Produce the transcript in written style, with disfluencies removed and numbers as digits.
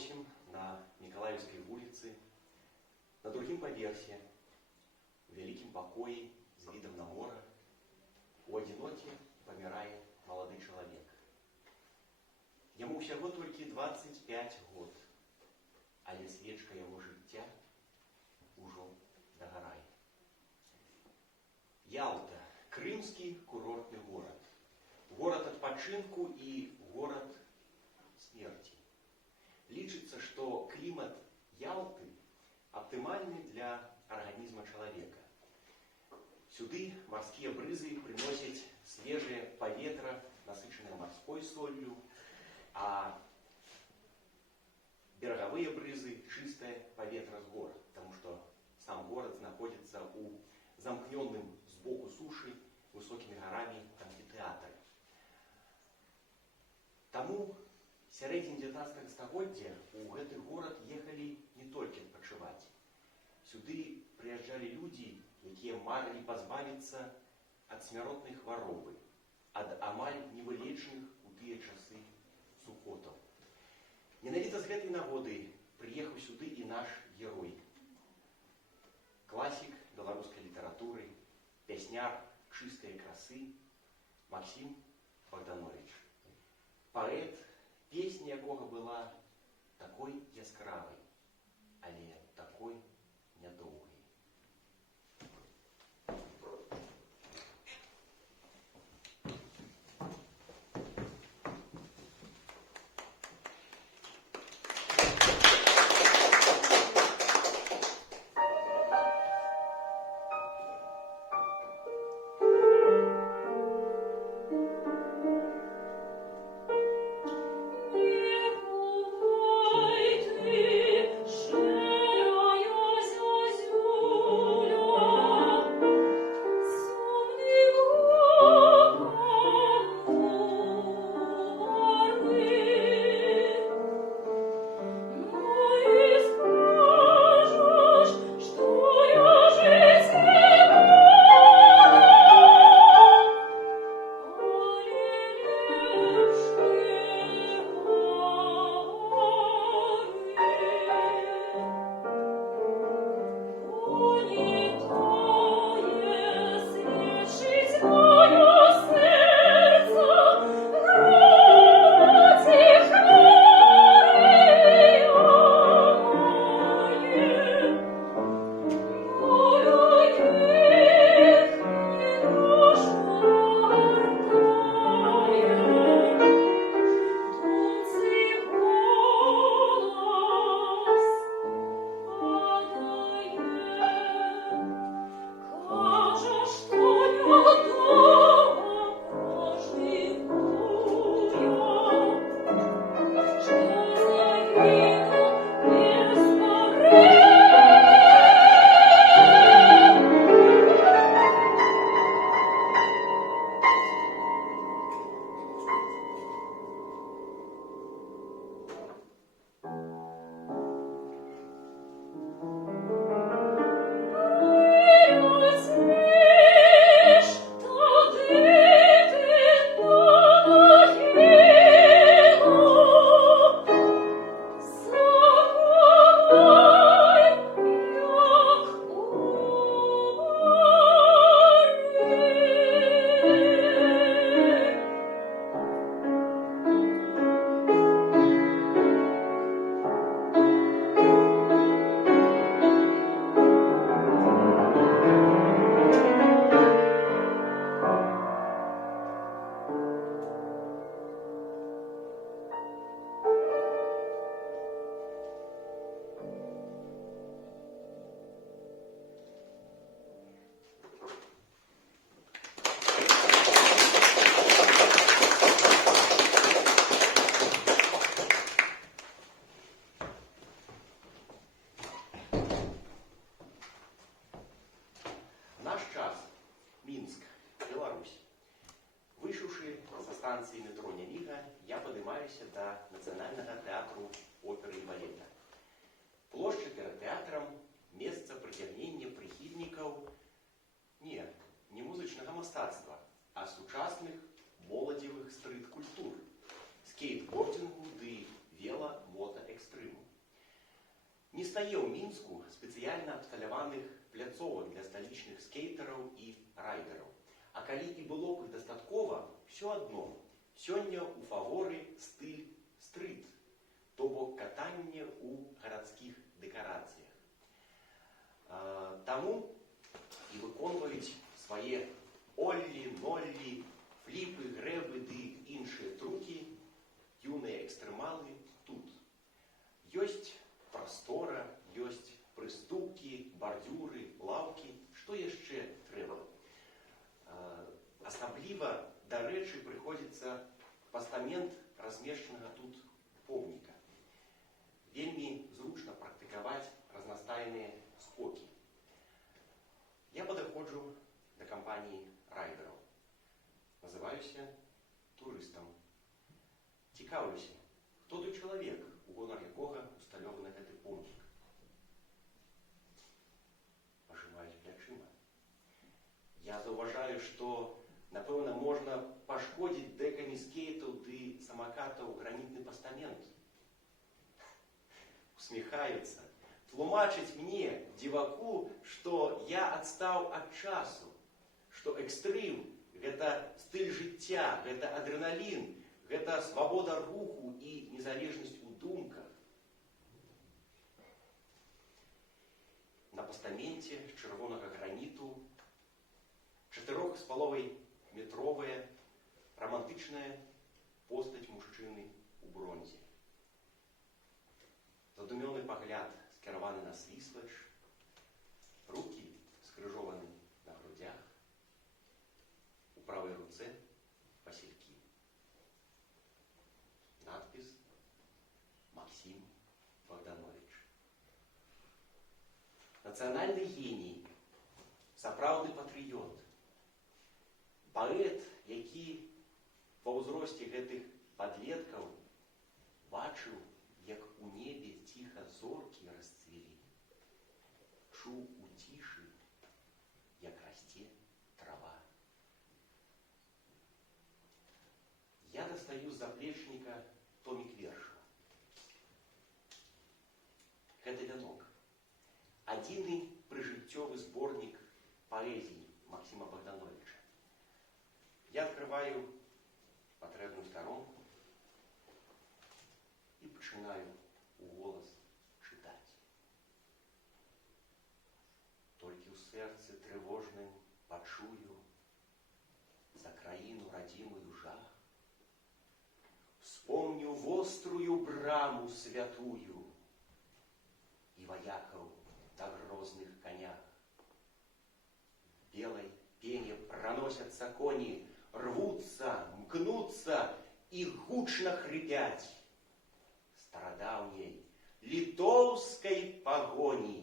8 на Николаевской улице, на другім паверсе, в вялікім пакоі з відам на мора, у адзіноце памірае малады чалавек. Яму ўсяго толькі 25 год, але свечка яго жыцця ўжо дагарае. Ялта – крымскі курортны горад. Горад адпачынку і горад смерці. Лічыцца, што клімат Ялты аптымальны для арганізма чалавека. Сюды марскія брызы прыносяць свежае паветра, насычанае марской соллю, а берагавыя брызы чыстае паветра з гор, таму што сам горад знаходзіцца ў замкнёным з боку сушы высокімі гарамі амфітэатры. Таму сярэдзіне 19 стагоддзя ў гэты горад ехалі не толькі адпачываць. Сюды прыязджалі людзі, якія марылі пазбавіцца ад смяротнай хваробы, ад амаль невылечных у тыя часы сухотаў. Менавіта з гэтай нагоды прыехаў сюды і наш герой. Класік беларускай літаратуры, пясняр чыстай красы Максім Богданович. Паэт, песня якога была такой яскравай, але такой нядоўгай. станції метро Няміга я падымаюся да Нацыянальнага тэатру оперы і балета. Плошча перад тэатрам – месца прыцягнення прыхільнікаў не музычнага мастацтва, а сучасных моладзевых стрыт-культур, скейтбордингу ды вела-мото-экстрыму. стае ў Мінску спецыяльна абсталяваных пляцовак для сталічных скейтараў і райдераў. А калі і было б іх дастаткова, все адно. Сёння ў фаворы стыль стрыт, то бок катанне ў гарадскіх дэкарацыях. Таму і выконваюць свае оллі, ноллі, фліпы, грэбы ды іншыя трукі юныя экстрэмалы тут. Ёсць прастора, ёсць прыступкі, бардзюры, лаўкі. Што яшчэ трэба? Асабліва, дарэчы, прыходзіцца пастамент размешчанага тут помніка. Вельмі зручна практыкаваць разнастайныя скокі. Я падаходжу да кампаніі райдераў. Называюся турыстам. Цікаўлюся, хто той чалавек, у гонар якога усталёваны гэты помнік. Пажымаюць плячыма. Я заўважаю, што, напэўна, можна пашкодзіць дэкамі скейтаў ды самакатаў гранітны пастамент. Усміхаюцца, тлумачаць мне, дзіваку, што я адстаў ад часу, што экстрым – гэта стыль жыцця, гэта адрэналін, гэта свабода руху і незалежнасць у думках. На пастаменце з чырвонага граніту 4,5-метровая рамантычная постаць мужчыны ў бронзе. Задумёны пагляд скіраваны на свіслач, рукі скрыжованы на грудях, у правай руцэ васількі. Надпіс «Максім Богданович». Нацыянальны геній, сапраўдны патрыёт, паэт, які ва ўзросце гэтых падлеткаў бачыў, як у небе ціха зоркі расцвілі, чуў у цішы, як расце трава. Я дастаю з заплечніка томік вершаў. Гэта вянок. Адзіны прыжыццёвы зборнік паэзіі Максіма Богдановича. Я адкрываю патрэбную старонку і пачынаю у голас чытаць. Толькі ў сэрцы трывожным пачую за краіну радзімую жах. Вспомню вострую браму святую і ваякаў на грозных конях. В белой пене проносятся кони, рвутся, мкнутся и гучно хрипять. Стародавней литовской погони